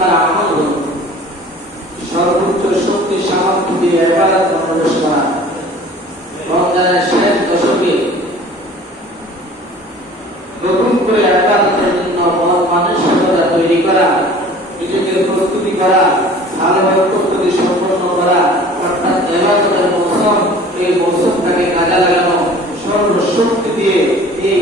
Number আমল হলো সর্বোচ্চ শক্তি সামর্থ্য দিয়ে ইবাদত মনোনিবেশ করা। রমজানের শেষ দশকে নতুন করে ইবাদতের জন্য মানসিকতা তৈরি করা, নিজেকে প্রস্তুতি করা, ভালোভাবে প্রস্তুতি সম্পন্ন করা, অর্থাৎ ইবাদতের মৌসুম, এই মৌসুমটাকে কাজে লাগানো, সর্বশক্তি দিয়ে এই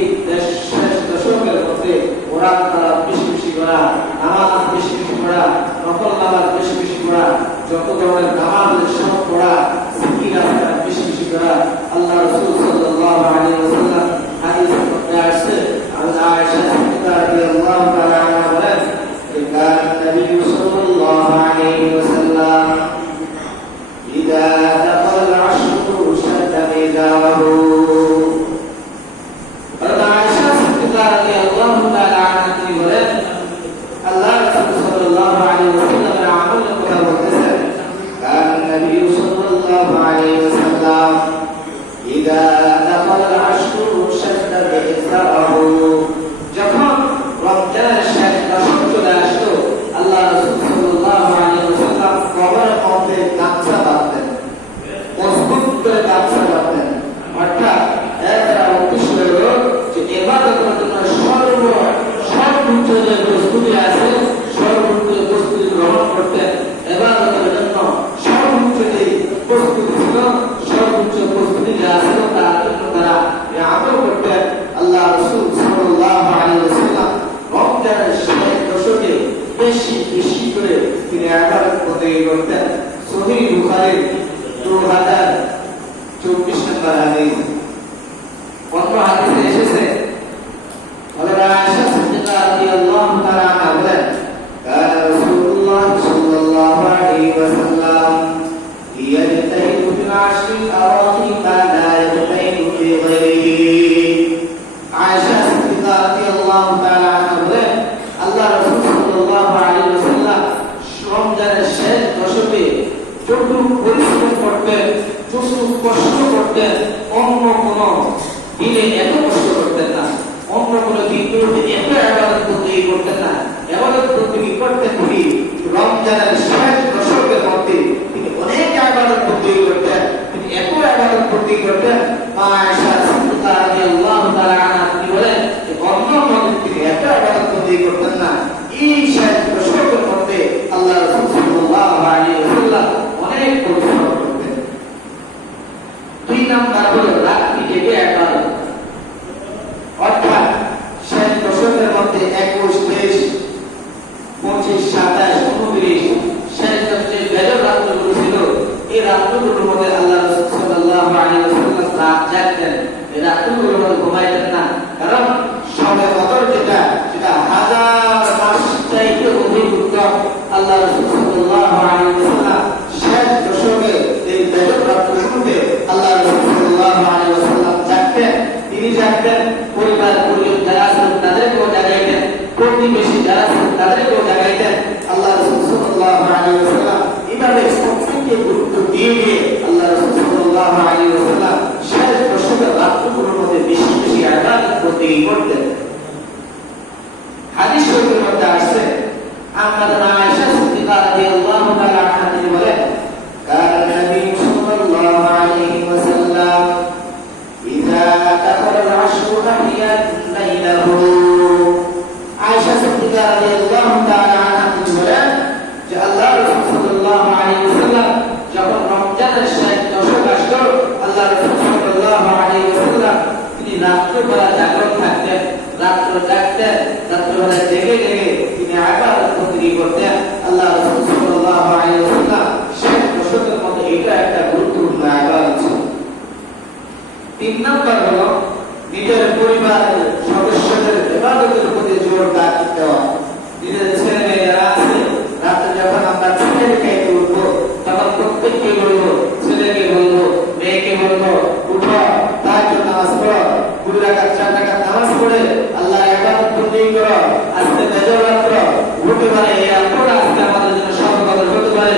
শেষ দশকের মধ্যে কোরআন তেলাওয়াত বেশি বেশি করা, নামাজ বেশি বেশি পড়া, নফল নামাজ বেশি বেশি পড়া, যত ধরনের নামাজ সব পড়া, জিকির আজকার বেশি বেশি করা। আল্লাহ রাসূল সাল্লাল্লাহু আলাইহি ওয়াসাল্লাম হাদিসে আসছে, আয়েশা সিদ্দিকা রাদিয়াল্লাহু তাআলা আনহা বলেন, কান নবী সাল্লাল্লাহু আলাইহি ওয়াসাল্লাম ইদা দাখাল আশরু শাদ্দা মিজারাহু। আয়েশা সিদ্দিকা রাদিয়াল্লাহু তাআলা আনহা তিনি বলেন, আল্লাহ রাসূল সাল্লাল্লাহু আলাইহি ওয়াসাল্লামের আমলের কথা বলতেছেন, কান নবী সাল্লাল্লাহু আলাইহি ওয়াসাল্লাম ইদা দাখাল আশরু শাদ্দা মিজারাহু। যখন রমজানের শেষ দশক চলে আসতো, আল্লাহ রাসূল সাল্লাল্লাহু আলাইহি ওয়াসাল্লাম কবরের মধ্যে গামছা বাঁধতেন, মজবুত করে গামছা বাঁধতেন। অর্থাৎ এর উদ্দেশ্য হলো যে ইবাদতের জন্য সর্বোচ্চ যে প্রস্তুতি আছে, সর্বোচ্চ প্রস্তুতি গ্রহণ করতেন। ইবাদতের জন্য সর্বোচ্চ যে প্রস্তুতি ছিল, সর্বোচ্চ প্রস্তুতি যা ছিল তার জন্য তারা আমল করতেন। আল্লাহ রাসূল সাল্লাল্লাহু আলাইহি ওয়াসাল্লাম রমজানের শেষ দশকে বেশি বেশি করে তিনি ইবাদত করতেন। সহিহ বুখারীর 2024 নম্বর হাদিস। অন্য হাদিসে এসেছে, আয়েশা সিদ্দিকা রাদিয়াল্লাহু তাআলা আনহা বলেন, কান রাসূলুল্লাহ সাল্লাল্লাহু আলাইহি ওয়াসাল্লাম ইয়াজতাহিদু ফিল আশরিল আওয়াখির মা লা ইয়াজতাহিদু ফি গায়রিহি। আয়েশা সিদ্দিকা রাদিয়াল্লাহু তাআলা আনহা বলেন, আল্লাহ রাসূল সাল্লাল্লাহু আলাইহি ওয়াসাল্লাম রমজানের শেষ দশকে যতটুকু পরিশ্রম করতেন, যতটুকু কষ্ট করতেন, অন্য কোন দিনে এত কষ্ট করতেন না, অন্য কোন দিনগুলোতে এত ইবাদত করতেন না। ইবাদত করতেন কি রমজানের শেষ দশকের মধ্যে তিনি অনেক ইবাদত করতেন, তিনি এত ইবাদত করতেন। আয়েশা সিদ্দিকা রাদিয়াল্লাহু তাআলা আনহা তিনি বলেন যে অন্য দিন তিনি এত ইবাদত করতেন না। এই শেষ দশকের মধ্যে আল্লাহ রাসূল সাল্লাল্লাহু আলাইহি ওয়াসাল্লাম অনেক পরিশ্রম করতেন। দুই নাম্বার হলো রাত্রি জেগে ইবাদত। অর্থাৎ শেষ দশকের মধ্যে 21, 23, 25, 27, 29 শেষ দশকের বেজর রাতগুলো ছিল, এই রাতগুলোর মধ্যে আল্লাহ রাসূল সাল্লাল্লাহু আলাইহি ওয়াসাল্লাম রাত জাগতেন, এই রাতগুলোর মধ্যে ঘুমাইতেন না। কারণ শবে কদর যেটা, সেটা হাজার মাস চাইতে অধিক উত্তম। আল্লাহ রাসূল সাল্লাল্লাহু আলাইহি ওয়াসাল্লাম শেষ দশকে এই বেজর রাতগুলোতে আল্লাহ রাসূল সাল্লাল্লাহু আলাইহি ওয়াসাল্লাম জাগতেন। তিনি জাগতেন, পরিবার পরিজন যারা আছেন তাদেরকেও জাগাইতেন, প্রতিবেশী যারা আছেন তাদেরকেও জাগাইতেন। আল্লাহ রাসূল সাল্লাল্লাহু আলাইহি ওয়াসাল্লাম এভাবে সবথেকে গুরুত্ব দিয়ে আল্লাহ রাসূল সাল্লাল্লাহু আলাইহি ওয়াসাল্লাম শেষ দশকের রাতগুলোর মধ্যে বেশি বেশি ইবাদত করতেন। হাদিস শরীফের মধ্যে আসছে, আমাদের আয়েশা সিদ্দিকা রাদিয়াল্লাহু তাআলা আনহা তিনি বলেন, কান নবী সাল্লাল্লাহু আলাইহি ওয়াসাল্লাম ইযা দাখালা আল-আশরু আহইয়া লাইলাহু। আয়েশা সিদ্দিকা রাদিয়াল্লাহু তাআলা আনহা তিনি বলেন যে আল্লাহ রাসূল সাল্লাল্লাহু আলাইহি ওয়াসাল্লাম যখন রমজানের শেষ দশক আসতো, আল্লাহ রাসূল সাল্লাল্লাহু আলাইহি ওয়াসাল্লাম তিনি রাত্রিবেলা জাগরণ থাকতেন, রাত্র জাগতেন, রাত্রিবেলা জেগে জেগে তিনি ইবাদত করতেন। আল্লাহ রাসূল সাল্লাল্লাহু আলাইহি ওয়াসাল্লাম শেষ দশকের মধ্যে এটা একটা গুরুত্বপূর্ণ ইবাদত ছিল। 3 নম্বর হলো নিজের পরিবারের সদস্যদের ইবাদতের প্রতি জোর দেওয়া। নিজের ছেলে মেয়েরা আছে, রাতে যখন আমরা ছেলে খাইতে উঠবো, তখন প্রত্যেককে বলবো, ছেলেকে বলবো, মেয়েকে বলবো, উঠো, তাহাজ্জুদ নামাজ পড়ো, 2 রাকাত 4 রাকাত নামাজ পড়ে আল্লাহর ইবাদত করো। আজকে বেজর রাত হতে পারে, এই রাতটা আজকে আমাদের জন্য সর্বকদর হতে পারে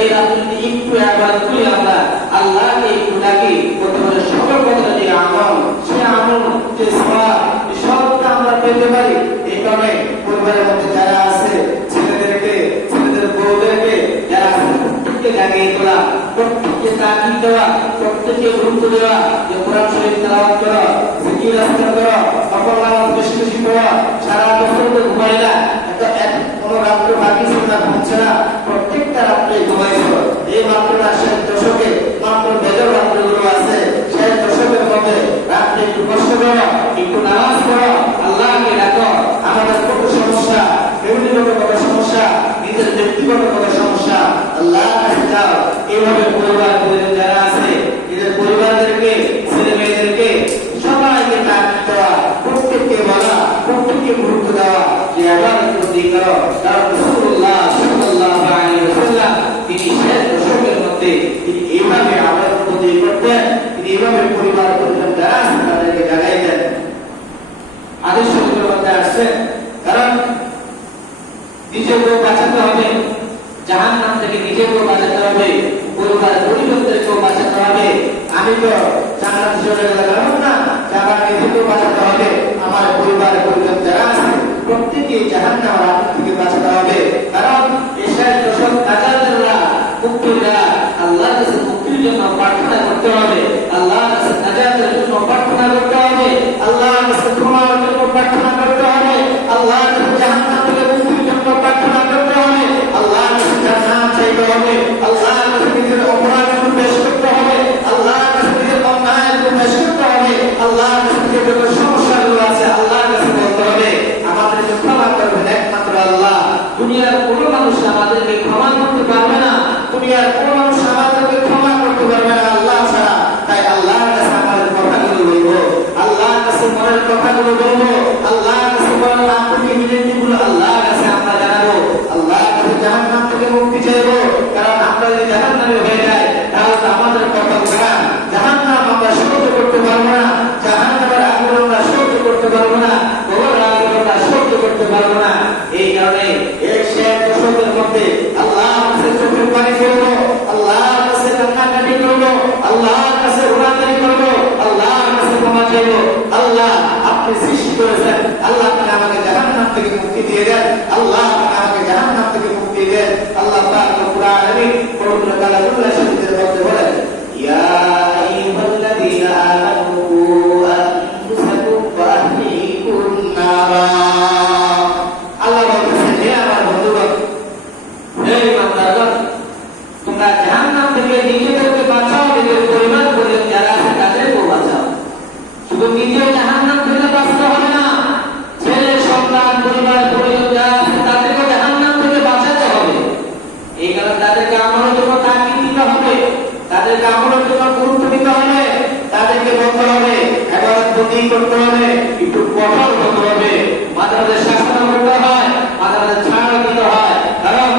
এই রাতে যদি একটু ইবাদত করি, আমরা আল্লাহকে একটু ডাকি, হতে পারে সর্বকদর যে আমল, সে আমল যে সওয়াব, এই সবটা আমরা পেতে পারি। এই কারণে পরিবারের মধ্যে যারা আছে ছেলেদেরকে প্রত্যেককে জাগিয়ে তোলা, প্রত্যেককে তাকিদ দেওয়া, প্রত্যেককে গুরুত্ব দেওয়া যে কোরআন শরীফ তেলাওয়াত করো, জিকির আজকার করো, নফল নামাজ বেশি বেশি পড়ো, সারা বছর তো ঘুমাই না, কোনো রাত্রে বাকি ছিল না, ঘুমছে না, প্রত্যেকটা রাত্রে ঘুমাইছো। এই মাত্র না শেষ দশকে মাত্র বেজর রাত্রিগুলো আছে, শেষ দশকের মধ্যে রাত্রে একটু কষ্ট করো, একটু নামাজ পড়ো, আল্লাহকে ডাকো। আমাদের কত সমস্যা, ব্যক্তিগত কত সমস্যা, নিজের ব্যক্তিগত কত সমস্যা, আল্লাহর কাছে যাও। এইভাবে পরিবার যারা আছে নিজের পরিবারদেরকে, ছেলে মেয়েদেরকে সবাইকে তাকিদ দেওয়া, প্রত্যেককে বলা, প্রত্যেককে গুরুত্ব দেওয়া যে ইবাদত করতে করো। কারণ রাসূলুল্লাহ সাল্লাল্লাহু আলাইহি ওয়াসাল্লাম তিনি শেষ দশকের মধ্যে তিনি এইভাবে ইবাদত করতে করতেন, তিনি এইভাবে পরিবার পরিজন যারা আছে তাদেরকে জাগাইতেন। আদেশ শরীফের মধ্যে আসছে, কারণ নিজেকেও বাঁচাতে হবে, জাহান্নাম থেকে নিজেকেও বাঁচাতে হবে, পরিবার পরিজনদেরকেও বাঁচাতে হবে। আমি তো জান্নাতে চলে গেলাম না, আমার নিজেকেও বাঁচাতে হবে, আমার পরিবার পরিজন যারা আছে প্রত্যেকেই জাহান্নাম থেকে বাঁচাতে হবে। কারণ এশার দশক হাজাররা মুক্তিরা আল্লাহর কাছে মুক্তির জন্য প্রার্থনা করতে হবে, আল্লাহর কাছে নাজাতের জন্য প্রার্থনা করতে হবে, আল্লাহর কাছে ক্ষমার জন্য প্রার্থনা করতে হবে, আল্লাহর কাছে জাহান্নাম থেকে মুক্তির জন্য প্রার্থনা করতে হবে, আল্লাহর কাছে জান্নাত চাইতে হবে, আল্লাহর কাছে নিজের অপরাধগুলো পেশ করতে হবে, আল্লাহর কাছে নিজের অন্যায়গুলো পেশ করতে হবে, আল্লাহর কাছে নিজের যত সমস্যাগুলো আছে আল্লাহর কাছে বলতে হবে। আমাদেরকে ক্ষমা করবেন একমাত্র আল্লাহ। দুনিয়ার কোনো মানুষ আমাদেরকে ক্ষমা করতে পারবে না, দুনিয়ার কোনো মানুষ আমাদেরকে ক্ষমা করতে পারবে না আল্লাহ ছাড়া। তাই আল্লাহর কাছে আমাদের কথাগুলো বলবো, আল্লাহর কাছে মনের কথাগুলো বলবো, আল্লাহর কাছে মনের আন্তরিক বিনতিগুলো আল্লাহর কাছে আমরা জানাবো, আল্লাহর কাছে জাহান্নাম থেকে মুক্তি চাইবো। কারণ আমরা যদি জাহান্নামে হয়ে যাই তাহলে তো আমাদের কপাল খারাপ, জাহান্নাম আমরা সহ্য করতে পারবো না, জাহান্নামের আগুন আমরা সহ্য করতে পারবো না, কবরের আগুন আমরা সহ্য করতে পারবো না। এই কারণে এক শেষ দশকের মধ্যে আল্লাহর কাছে চোখের পানি ফেলবো, আল্লাহর কাছে কান্নাকাটি করবো, আল্লাহর কাছে ঘোরাঘুরি করবো, আল্লাহর কাছে ক্ষমা চাইবো। আল্লাহ আপনি সৃষ্টি করেছেন, আল্লাহ আপনি আমাকে জাহান্নাম থেকে মুক্তি দিয়ে দেন, আল্লাহ আপনি আমাকে জাহান্নাম থেকে মুক্তি দেন। আল্লাহ পাক রব্বুল আলামিন পবিত্র কালামুল শরীফের মধ্যে বলেন, ইয়া আইয়ুহাল্লাযীনা আমানু কু আনফুসাকুম ওয়া আহলিকুম নারা। আল্লাহ বলেন, হে আমার বন্ধুগণ, হে ইমানদারগণ, তোমরা জাহান্নাম থেকে নিজেদেরকে বাঁচাও, নিজের পরিবার পরিজন যারা আছে তাদেরকেও বাঁচাও। শুধু নিজে জাহান্নাম থেকে বাঁচতে হবে না, ছেলে সন্তান পরিবার পরিজন যারা আছে তাদেরকে জাহান্নাম থেকে বাঁচাতে হবে। এই কারণে তাদেরকে আমলের জন্য তাকিদ দিতে হবে, তাদেরকে আমলের জন্য গুরুত্ব দিতে হবে, তাদেরকে বলতে হবে, ইবাদত বন্দেগী করতে হবে, একটু কঠোর হতে হবে, মাঝে মাঝে শাসন করতে হয়, মাঝে মাঝে ছাড় দিতে হয়। কারণ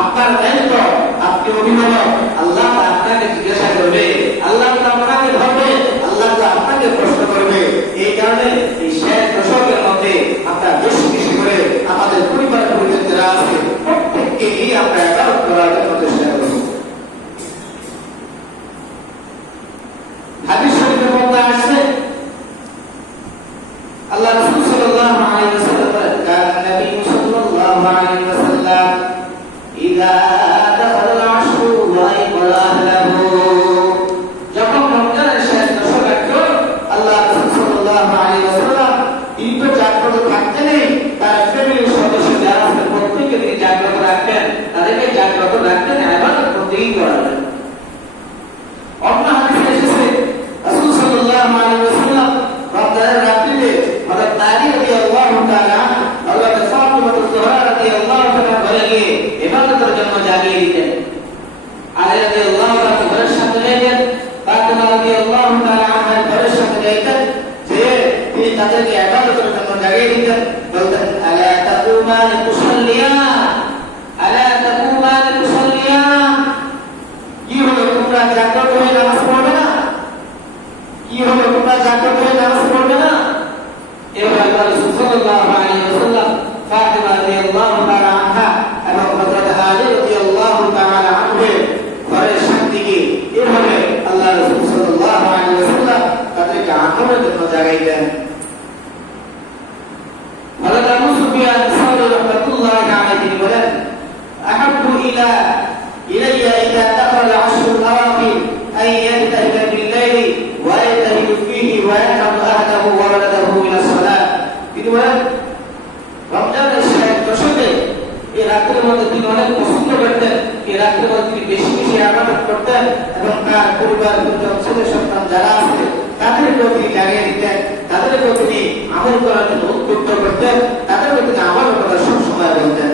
আপনার দায়িত্ব, আপনি অভিভাবক, আল্লাহ আপনাকে জিজ্ঞাসা করবে, আল্লাহ আপনাকে ধরবে, আল্লাহ আপনাকে প্রশ্ন করবে। এই কারণে এই শেষ দশকের মধ্যে আমরা বেশি বেশি করে আমাদের পরিবার পরিজন যারা আছে প্রত্যেককে নিয়ে আমরা ইবাদত করার জন্য চেষ্টা করব। হাদিস শরীফের মধ্যে আসছে, আল্লাহ রাসূল সাল্লাল্লাহু আলাইহি ওয়াসাল্লাম বলেন, কান নবী সাল্লাল্লাহু আলাইহি ওয়াসাল্লাম ইযা দাখালা আল-আশরু ওয়া আইকালা আহলাহু। যখন রমজানের শেষ দশক আসতো আল্লাহ রাসূল সাল্লাল্লাহু আলাইহি ওয়াসাল্লাম তিনি তো জাগ্রত থাকতেনই, তার ফ্যামিলির সদস্য যারা আছে প্রত্যেককে তিনি জাগ্রত রাখতেন, তাদেরকে জাগ্রত রাখতেন ইবাদত বন্দেগী করার জন্য। অন্য হাদিসে এসেছে রাসূল সাল্লাল্লাহু আলাইহি ওয়াসাল্লাম রমজানের রাত্রিতে হযরত আলী রাদিয়াল্লাহু তাআলা হযরত ফাতিমা যুহরা রাদিয়াল্লাহু তাআলা ঘরে গিয়ে ইবাদতের জন্য জাগিয়ে দিতেন। আলী রাদিয়াল্লাহু তাআলা ঘরের সামনে যাইতেন, ফাতিমা রাদিয়াল্লাহু তাআলা আনহা ঘরের সামনে যাইতেন, যে তিনি তাদেরকে ইবাদতের জন্য জাগিয়ে দিতেন, বলতেন, আলা তাকুমান তুসাল্লিয়ান, আলা তাকুমান তুসাল্লিয়ান। কি হলো, তোমরা জাগ্রত হয়ে নামাজ পড়বে না? কি হলো, তোমরা জাগ্রত হয়ে নামাজ পড়বে না? এবার রাসূল সাল্লাল্লাহু আলাইহি ওয়াসাল্লাম ফাতিমা রাদিয়াল্লাহু তাআলা আনহা এবং হযরত আলী রাদিয়াল্লাহু তাআলা আনহু ঘরের সামনে এভাবে আল্লাহ রাসূল সাল্লাল্লাহু আলাইহি ওয়াসাল্লাম তাদেরকে আমলের জন্য জাগাইতেন। হযরত আবু সুফিয়ান সাউরি রাহমাতুল্লাহি আলাইহি তিনি বলেন, আহাব্বু ইলাইয়া ইযা রমজানের শেষ দশকে এই রাত্রের মধ্যে তিনি অনেক পছন্দ করতেন, এই রাত্রের মধ্যে তিনি বেশি বেশি ইবাদত করতেন এবং তার পরিবার ছেলে সন্তান যারা আছে তাদেরকেও তিনি জানিয়ে দিতেন, তাদেরকেও তিনি আমল করার জন্য উদ্বুদ্ধ করতেন, তাদেরকেও তিনি আমল করার সবসময় বলতেন।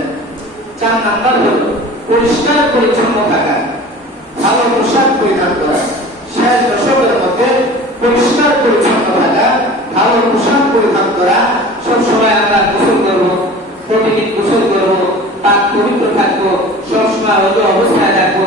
4 নাম্বার হল পরিষ্কার পরিচ্ছন্ন থাকা, ভালো পোশাক পরিধান করা। শেষ দশকের মধ্যে পরিষ্কার পরিচ্ছন্ন থাকা, ভালো পোশাক পরিধান করা। সবসময় আমরা গোসল করবো, প্রতিদিন গোসল করবো, পাক পবিত্র থাকবো, সবসময় অজু অবস্থায় থাকবো।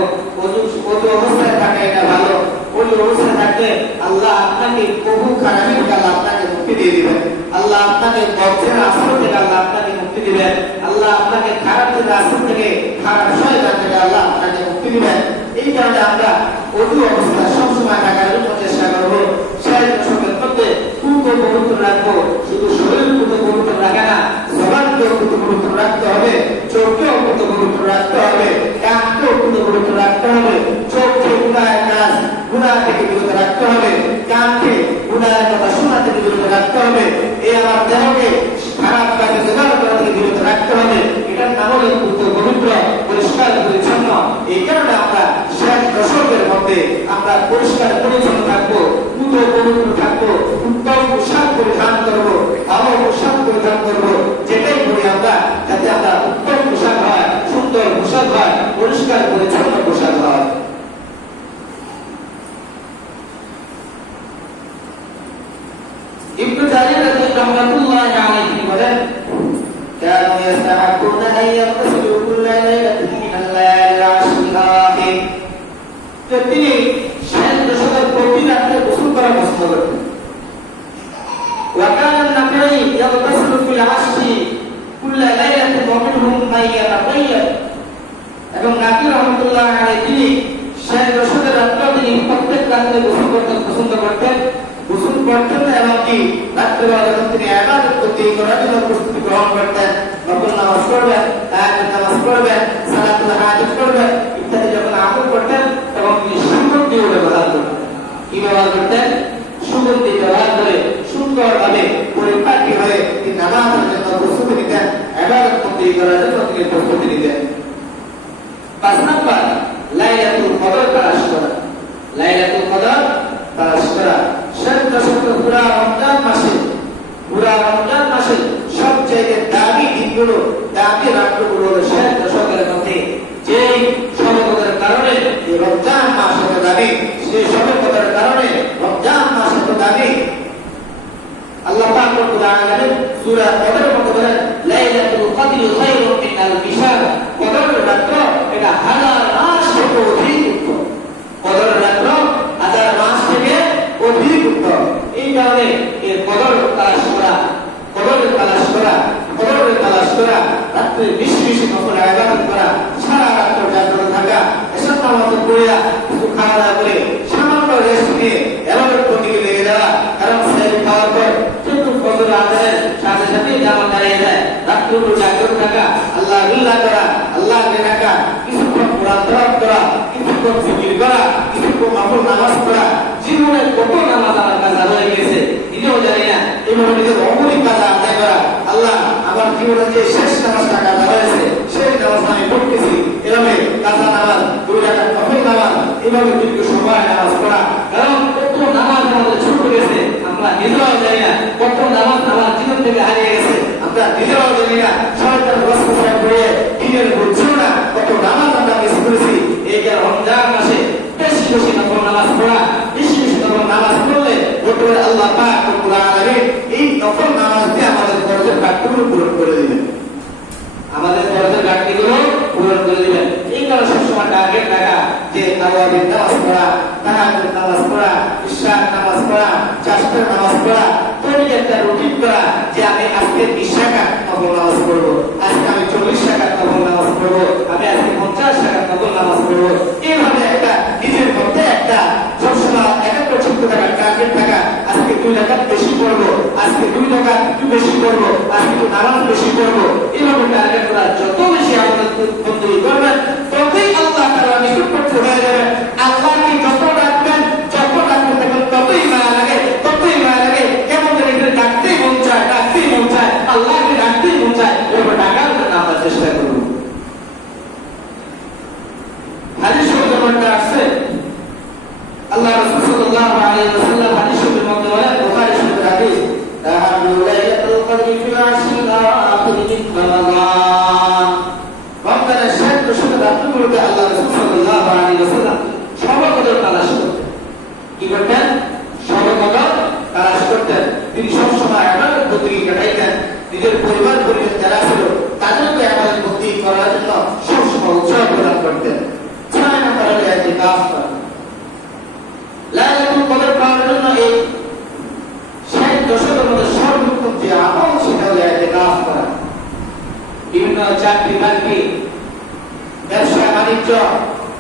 অজু অবস্থায় থাকা এটা ভালো। অজু অবস্থায় থাকলে আল্লাহ আপনাকে বহু খারাপের থেকে আল্লাহ আপনাকে মুক্তি দিয়ে দিবেন। আল্লাহ আপনাকে বজ্রের আসর থেকে আল্লাহ আপনাকে মুক্তি দিবেন। আল্লাহ আপনাকে খারাপ থেকে আসর থেকে, খারাপ শয়তান থেকে আল্লাহ আপনাকে মুক্তি দিবেন। এই কারণে আমরা অজু অবস্থায় সবসময় থাকার জন্য চেষ্টা করবো। শেষ দশকের মধ্যে খুব পবিত্র রাখবো, শুধু শরীর খুব পবিত্র রাখে না, জবানকেও খুব পবিত্র রাখতে হবে, চোখকেও খুব পবিত্র রাখতে হবে, কানকেও খুব পবিত্র রাখতে হবে, চোখকে গুনাহের কাজ গুনাহ থেকে বিরত রাখতে হবে, কানকে গুনাহের কথা শোনা থেকে বিরত রাখতে হবে, এই আমার দেহকে খারাপ কাজে জোগাড় করা থেকে বিরত রাখতে হবে। এটার নাম হলো পবিত্র, পরিষ্কার পরিচ্ছন্ন। এই কারণে আমরা শেষ দশকের মধ্যে আমরা পরিষ্কার পরিচ্ছন্ন থাকবো, পবিত্র থাকবো, উত্তম পোশাক পরিধান করবো, ভালো পোশাক পরিধান করবো। যেটাই করি আমরা যাতে আমরা উত্তম পোশাক হয়, সুন্দর পোশাক হয়, পরিষ্কার পরিচ্ছন্ন পোশাক হয়। ইবনে জারির রাহমাতুল্লাহি আলাইহি বলেন, كانوا يستحقون أن يغتسلوا كل ليلة من الليالي العشر الأواخر। তিনি শেষ দশকের প্রতি রাতে গোসল করা পছন্দ করতেন। وكان النبي يغتسل في العشر كل ليلة ومنهم من يتطيب। এবং নবী রাহমাতুল্লাহি আলাইহি তিনি শেষ দশকের রাতে তিনি প্রত্যেক রাতে গোসল করতে পছন্দ করতেন, গোসল করতেন এবং কি রাত্রিবেলা তিনি ইবাদত করতে করার জন্য প্রস্তুতি গ্রহণ করতেন। নফল নামাজ পড়বেন, তাহাজ্জুদ নামাজ পড়বেন, সালাতুল হাজাত করবেন ইত্যাদি যখন আমল করতেন এবং তিনি সুগন্ধি ব্যবহার করতেন। কি ব্যবহার করতেন? সুগন্ধি ব্যবহার করে সুন্দরভাবে পরিপাটি হয়ে তিনি নামাজের জন্য প্রস্তুতি নিতেন, ইবাদত করতে করার জন্য তিনি প্রস্তুতি নিতেন। 5 নাম্বার লাইলাতুল কদর তালাশ করা। লাইলাতুল কদর তালাশ করা। শেষ দশকের পুরা রমজান মাসে সবচেয়ে দামি দিনগুলো, দামি রাতগুলো হলো শেষ দশকের মধ্যে। যেই শবে কারণে রমজান মাস এত দামি, সেই শবে কদরের কারণে রমজান মাস এত দামি। আল্লাহ পাক রব্বুল আলামিন সূরা কদরের মধ্যে বলেন, লাইলাতুল কদরি খায়রুম মিন আলফি শাহর। কদরের রাত এটা হাজার মাস থেকে অধিক উত্তম। কদরের রাত হাজার মাস থেকে অধিক উত্তম। এই কারণে এর কদর তালাশ করা, রাত্রে বেশি বেশি নফল ইবাদত করা, সারা রাত জাগ্রত থাকা, এসব নামাজ পড়িয়া একটু খাওয়া দাওয়া করে সামান্য রেস্ট নিয়ে ইবাদত করতে লেগে যাওয়া। কারণ সেহরি খাওয়ার পর কিন্তু ফজর আজানের সাথে সাথে জামাত দাঁড়িয়ে যায়। রাত্রে জাগ্রত থাকা, আল্লাহ করা, আল্লাহকে ডাকা, কিছুক্ষণ কোরআন তেলাওয়াত করা, কিছুক্ষণ জিকির করা, কিছুক্ষণ নফল নামাজ পড়া। জীবনের কত নামাজ আমার কাছে হয়ে গেছে নিজেও জানি না। এইভাবে নিজের অমৌলিক কাজ আদায় করা, আল্লাহ আমার জীবনে যে শেষ নামাজটা কাজা হয়েছে সেই নামাজ আমি পড়তেছি, এভাবে কাজা নামাজ, 2 রাকাত নফল নামাজ, এভাবে দীর্ঘ সময় নামাজ পড়া। কারণ কত নামাজ আমাদের ছুটে গেছে, আমরা নিজেরাও জানি না। কত নামাজ আমার জীবন থেকে হারিয়ে গেছে, আমরা নিজেরাও জানি না। শয়তান ওয়াসওয়াসা করে দিনের বুঝছেও না কত নামাজ আমরা মিস করেছি। এই যে রমজান মাসে বেশি বেশি নফল নামাজ পড়া, বেশি বেশি নফল নামাজ পড়লে আল্লাহ পাক রব্বুল আলামিন এই নফল নামাজ দিয়ে আমাদের ফরজের ঘাটতিগুলো পূরণ করে দিবেন, আমাদের ফরজের ঘাটতিগুলো পূরণ করে দিবেন। এই কারণে সবসময় টার্গেট রাখা যে তারাবির নামাজ পড়া, তাহাজ্জুদ নামাজ পড়া, ইশরাক নামাজ পড়া, চাশতের নামাজ পড়া, তৈরি একটা রুটিন করা যে আমি আজকে 20 রাকাত নফল নামাজ পড়বো, আজকে আমি 40 রাকাত নফল নামাজ পড়বো, আমি আজকে 50 রাকাত নফল নামাজ পড়বো। এইভাবে একটা নিজের মধ্যে একটা সবসময় একাগ্র চিত্ত থাকা, টার্গেট থাকা, আজকে 2 রাকাত বেশি পড়বো, আজকে 2 রাকাত একটু বেশি পড়বো, আজকে একটু নামাজ বেশি পড়বো। এইভাবে টার্গেট করা, যত বেশি আমাদের বন্ধুই করবেন ততই আল্লাহ তাআলা নিকটবর্তী হয়ে যাবেন। আল্লাহকে যত ডাকবেন তখন ততই মায়া লাগে, কেমন করে ডাকতেই মন চায়, আল্লাহকে ডাকতেই মন চায়। মিন রমাদান। রমজানের শেষ দশকের রাতগুলোতে আল্লাহ রাসূল সাল্লাল্লাহু আলাইহি ওয়াসাল্লাম শবে কদর তালাশ করতেন। কি করতেন? শবে কদর তালাশ করতেন। তিনি সবসময় ইবাদত বন্দেগী কাটাইতেন। নিজের পরিবার পরিজন যারা ছিল তাদেরকে ইবাদত বন্দেগী করার জন্য সবসময় উৎসাহ প্রদান করতেন। 6 নম্বর হলো ইতিকাফ করা। লাইলাতুল কদর পাওয়ার জন্য এই 60 দশকের মধ্যে সর্বোত্তম যে আমল সেটা হলো ইতিকাফ করা। বিভিন্ন চাকরি বাকরি, ব্যবসা বাণিজ্য,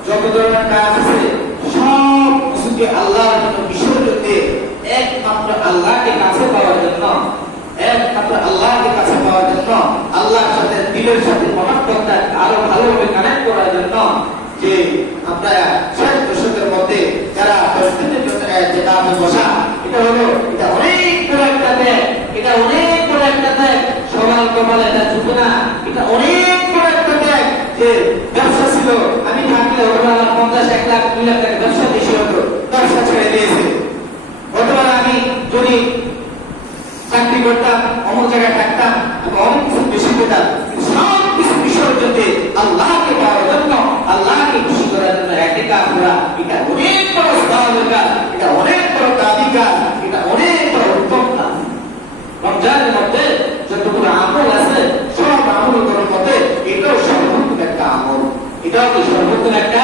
যত ধরনের কাজ আছে সব কিছুকে আল্লাহর জন্য বিসর্জিত, একমাত্র আল্লাহকে কাছে পাওয়ার জন্য, একমাত্র আল্লাহকে কাছে পাওয়ার জন্য, আল্লাহর সাথে দিলের সাথে মহব্বতটা আরো ভালোভাবে কানেক্ট করার জন্য যে আমরা 60 দশকের মধ্যে যারা 10 দিনের জন্য ইতিকাফে বসা, এটা অনেক বড় একটা ত্যাগ, এটা অনেক বড় একটা ত্যাগ। সবার কপালে এটা জুতো না, এটা অনেক বড় একটা ত্যাগ। যে ব্যবসা ছিল, আমি থাকলে ওরা 50, 1 লাখ, 2 লাখ টাকা ব্যবসা বেশি হতো, ব্যবসা ছেড়ে দিয়েছে। অথবা আমি যদি চাকরি করতাম, অমুক জায়গায় থাকতাম, আমি অনেক কিছু বেশি পেতাম, সব কিছু বিসর্জন দিয়ে আল্লাহকে পাওয়ার জন্য, আল্লাহকে খুশি করার জন্য ইতিকাফ করা, এটা অনেক বড় সওয়াবের কাজ, এটা অনেক বড় দাবি কাজ, এটা অনেক বড় উত্তম কাজ। রমজানের মধ্যে যতগুলো আমল আছে সব আমলগুলোর মধ্যে এটাও সর্বোত্তম একটা আমল, এটাও কি সর্বোত্তম একটা